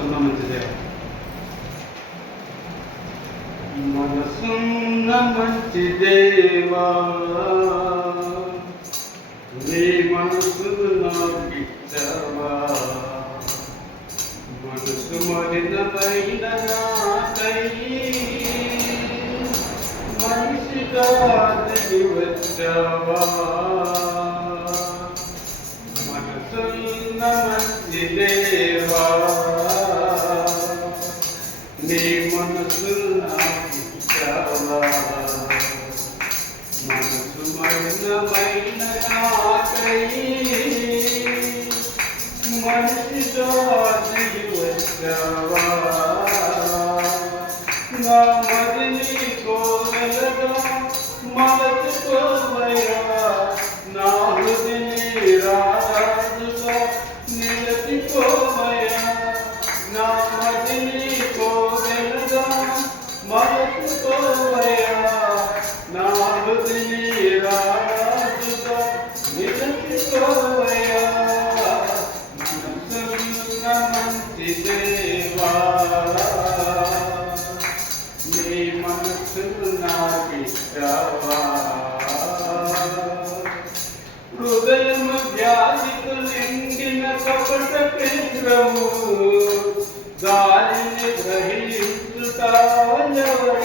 మనసున్న మంచి దేవ, మనసున్న మంచి దేవా, నీ మనసును నాకిచ్చవా. మనసు మలినమైన నాకై మనిషిగా దిగి వచ్చావా. మనసున్న మంచి దేవా, నీ మనసు నాకిచ్చావా. మనసు మలినమైన నాకై మనిషిగా దిగి వచ్చావా. నా మదిని కోరగా మలచుకోవయ్యా, నా హృదిని రాజుగా నిలచిపోవయ్యా. నా మదిని కోరగా మలచుకోవయ్యా, నా హృదిని రాజుగా నిలచిపోవయ్యా. మనసున్న మంచి దేవా, నీ మనసును నాకిచ్చావా. హృదయము వ్యాధితో నిండిన కపట కేంద్రము, గాలిని గ్రహించుట ఎవరు.